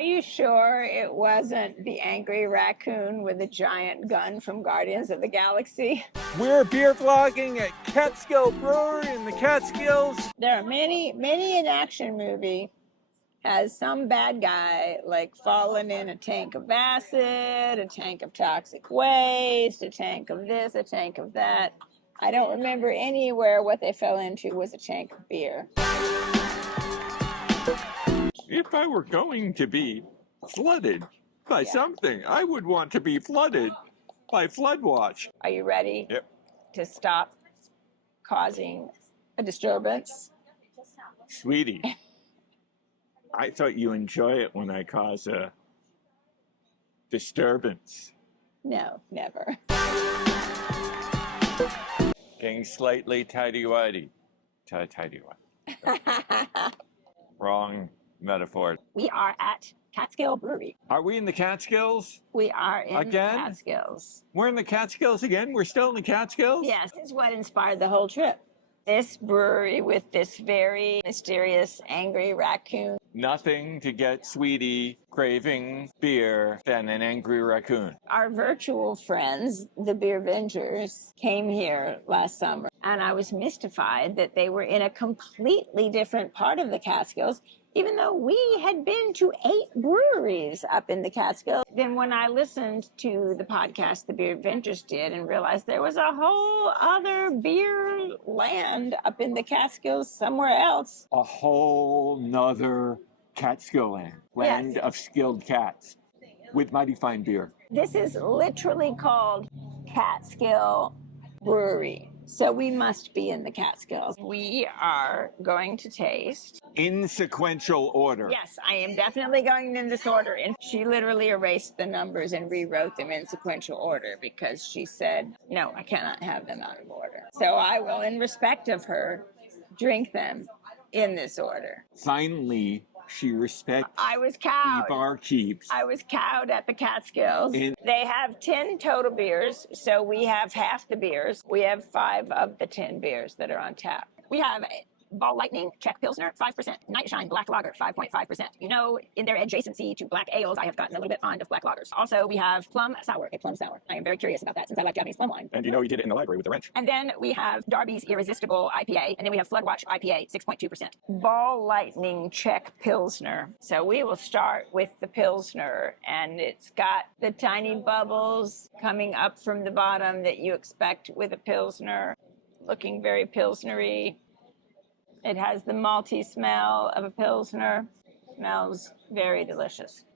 Are you sure it wasn't the angry raccoon with a giant gun from Guardians of the Galaxy? We're beer vlogging at Catskill Brewery in the Catskills. There are many an action movie has some bad guy like fallen in a tank of acid, a tank of toxic waste, a tank of this, a tank of that. I don't remember anywhere what they fell into was a tank of beer. If I were going to be flooded by something, I would want to be flooded by flood watch. Are you ready to stop causing a disturbance? Sweetie, I thought you enjoy it when I cause a disturbance. No, never. Getting slightly tidy-whitey. Tidy-whitey. Wrong metaphor. We are at Catskill Brewery. Are we in the Catskills? We are in Again? the Catskills. We're in the Catskills again? We're still in the Catskills? Yes, this is what inspired the whole trip. This brewery with this very mysterious, angry raccoon. Nothing to get Sweetie craving beer than an angry raccoon. Our virtual friends, the Beer Vengers, came here last summer, and I was mystified that they were in a completely different part of the Catskills, even though we had been to 8 breweries up in the Catskills. Then when I listened to the podcast the Beer Vengers did and realized there was a whole other beer land up in the Catskills somewhere else. A whole nother Catskill land of skilled cats with mighty fine beer. This is literally called Catskill Brewery. So we must be in the Catskills. We are going to taste. In sequential order. Yes, I am definitely going in this order. And she literally erased the numbers and rewrote them in sequential order because she said, no, I cannot have them out of order. So I will, in respect of her, drink them in this order. Finally, she respects I was cowed. the barkeeps. I was cowed at the Catskills. They have 10 total beers, so we have half the beers. We have 5 of the 10 beers that are on tap. We have Ball Lightning, Czech Pilsner, 5%. Night Shine, Black Lager, 5.5%. You know, in their adjacency to black ales, I have gotten a little bit fond of black lagers. Also, we have Plum Sour, a Plum Sour. I am very curious about that since I like Japanese plum wine. And you know you did it in the library with the wrench. And then we have Darby's Irresistible IPA, and then we have Floodwatch IPA, 6.2%. Ball Lightning Czech Pilsner. So we will start with the Pilsner, and it's got the tiny bubbles coming up from the bottom that you expect with a Pilsner, looking very Pilsnery. It has the malty smell of a Pilsner. Smells very delicious.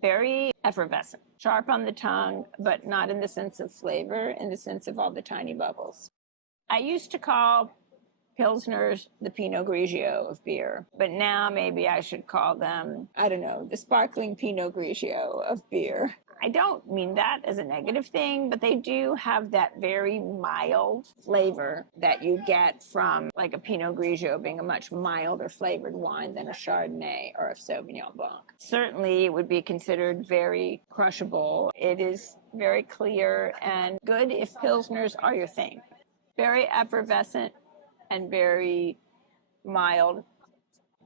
Very effervescent. Sharp on the tongue, but not in the sense of flavor, in the sense of all the tiny bubbles. I used to call Pilsners the Pinot Grigio of beer, but now maybe I should call them, I don't know, the sparkling Pinot Grigio of beer. I don't mean that as a negative thing, but they do have that very mild flavor that you get from like a Pinot Grigio being a much milder flavored wine than a Chardonnay or a Sauvignon Blanc. Certainly it would be considered very crushable. It is very clear and good if Pilsners are your thing. Very effervescent and very mild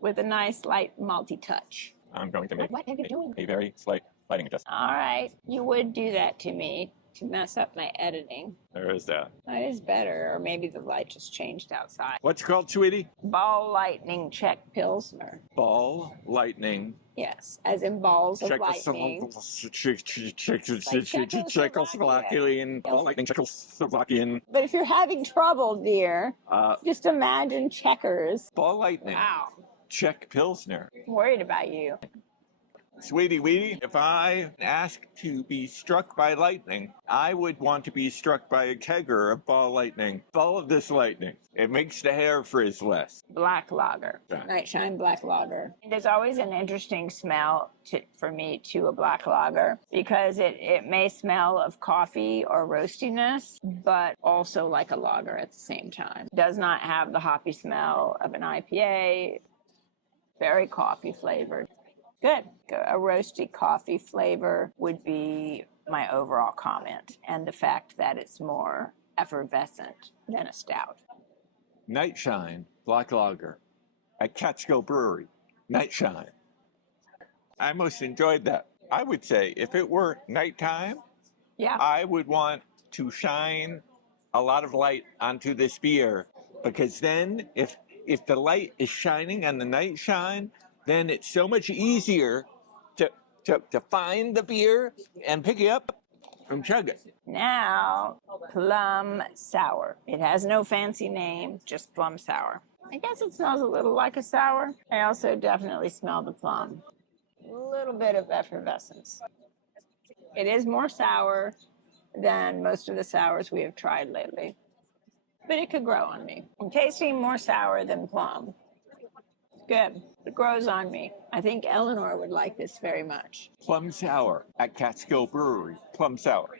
with a nice light malty touch. I'm going to make What are you doing? a very slight lighting adjustment. All right, you would do that to me to mess up my editing. There is that. That is better, or maybe the light just changed outside. What's it called, Sweetie? Ball Lightning Czech Pilsner. Ball Lightning. Yes, as in balls of lightning. Czechoslovakian. Ball Lightning Czechoslovakian. But if you're having trouble, dear, just imagine checkers. Ball Lightning. Wow. Czech Pilsner. I'm worried about you. Sweetie Weetie, if I asked to be struck by lightning, I would want to be struck by a kegger of ball lightning. All of this lightning. It makes the hair frizz less. Black lager. Night Shine Black Lager. There's always an interesting smell for me to a black lager because it may smell of coffee or roastiness, but also like a lager at the same time. Does not have the hoppy smell of an IPA. Very coffee flavored. Good. A roasty coffee flavor would be my overall comment, and the fact that it's more effervescent than a stout. Night Shine Black Lager at Catskill Brewery. Night Shine. I most enjoyed that. I would say if it were nighttime, Yeah. I would want to shine a lot of light onto this beer, because then if the light is shining on the night shine, then it's so much easier to find the beer and pick it up and chug it. Now, Plum Sour. It has no fancy name, just Plum Sour. I guess it smells a little like a sour. I also definitely smell the plum. A little bit of effervescence. It is more sour than most of the sours we have tried lately, but it could grow on me. I'm tasting more sour than plum. It's good. It grows on me. I think Eleanor would like this very much. Plum Sour at Catskill Brewery. Plum Sour.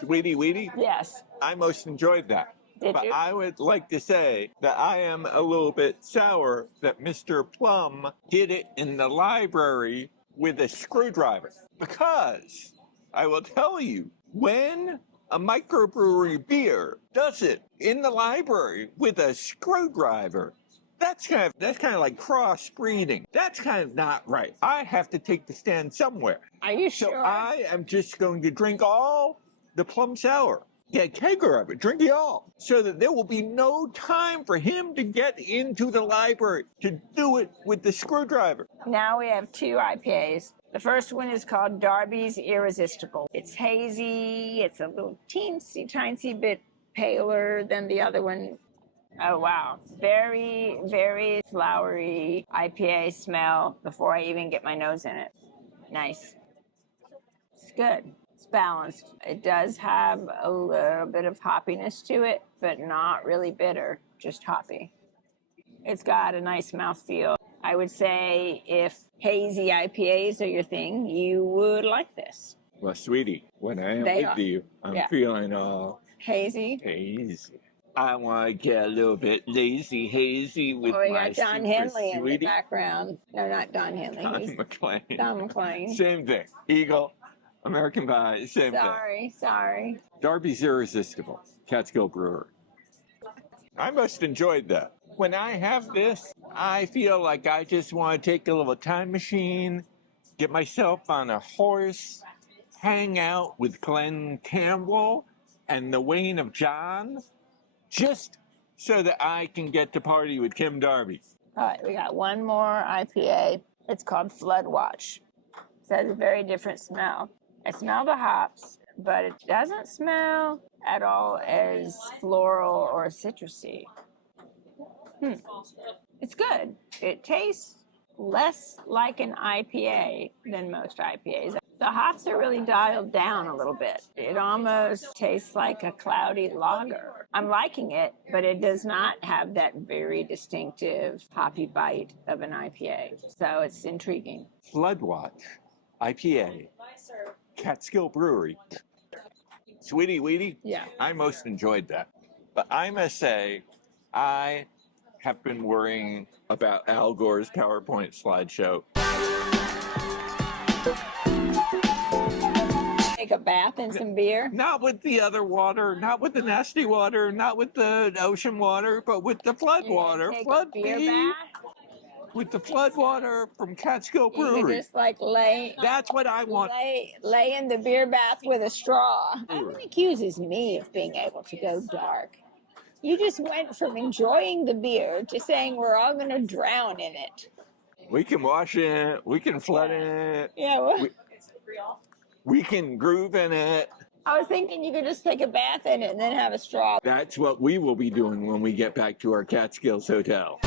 Sweetie Weetie? Yes. I most enjoyed that. Did you? I would like to say that I am a little bit sour that Mr. Plum did it in the library with a screwdriver. Because I will tell you, when a microbrewery beer does it in the library with a screwdriver, that's kind of like crossbreeding. That's kind of not right. I have to take the stand somewhere. Are you So sure? I am just going to drink all the Plum Sour. Get a kegger of it, drink it all, so that there will be no time for him to get into the library to do it with the screwdriver. Now we have two IPAs. The first one is called Darby's Irresistible. It's hazy. It's a little teensy bit paler than the other one. Oh, wow. Very, very flowery IPA smell before I even get my nose in it. Nice. It's good. It's balanced. It does have a little bit of hoppiness to it, but not really bitter, just hoppy. It's got a nice mouthfeel. I would say if hazy IPAs are your thing, you would like this. Well, sweetie, when I am They with are. you, I'm Yeah. feeling all Hazy. hazy. I want to get a little bit lazy, hazy with Oh, we my got Don super Henley in the sweetie. background. No, not Don Henley. Don He's McLean. Don McLean. Same thing. Eagle, American Pie, same thing. Sorry. Darby's Irresistible, Catskill Brewery. I most enjoyed that. When I have this, I feel like I just want to take a little time machine, get myself on a horse, hang out with Glenn Campbell and the Wayne of John, just so that I can get to party with Kim Darby. All right, we got one more IPA. It's called Flood Watch. It has a very different smell. I smell the hops, but it doesn't smell at all as floral or citrusy. It's good. It tastes less like an IPA than most IPAs. The hops are really dialed down a little bit. It almost tastes like a cloudy lager. I'm liking it, but it does not have that very distinctive hoppy bite of an IPA. So it's intriguing. Floodwatch, IPA, Catskill Brewery. Sweetie Weetie? Yeah. I most enjoyed that. But I must say, I have been worrying about Al Gore's PowerPoint slideshow. Take a bath in some beer. Not with the other water, not with the nasty water, not with the ocean water, but with the flood water. Take Flood a beer me bath. with the flood water from Catskill You Brewery. could just like lay That's what I want. in the beer bath with a straw. Everyone accuses me of being able to go dark. You just went from enjoying the beer to saying we're all going to drown in it. We can wash it. We can flood it. Yeah, well, We can groove in it. I was thinking you could just take a bath in it and then have a straw. That's what we will be doing when we get back to our Catskills hotel.